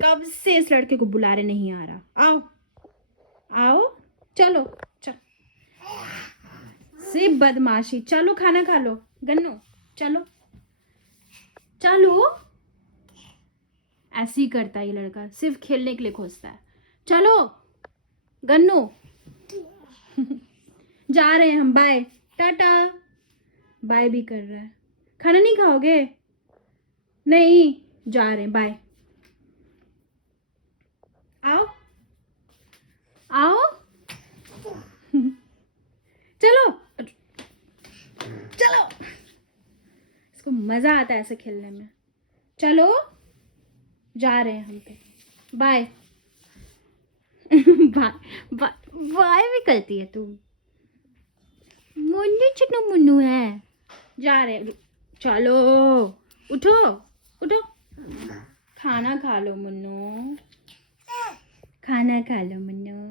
कब से इस लड़के को बुला रहे, नहीं आ रहा। आओ आओ, चलो चल, सिर्फ बदमाशी। चलो खाना खा लो गन्नू, चलो चलो। ऐसे ही करता है ये लड़का, सिर्फ खेलने के लिए खोजता है। चलो गन्नू जा रहे हैं हम, बाय टाटा। बाय भी कर रहा है। खाना नहीं खाओगे? नहीं, जा रहे हैं, बाय। आओ आओ चलो चलो, इसको मजा आता है ऐसे खेलने में। चलो जा रहे हैं हम पे, बाय बाय बाय बाय भी करती है तू। मुन्नू चिन्नू मुन्नू है। जा रहे हैं, चलो उठो उठो, खाना खा लो मुन्नू, खाना खा लो मुन्नू।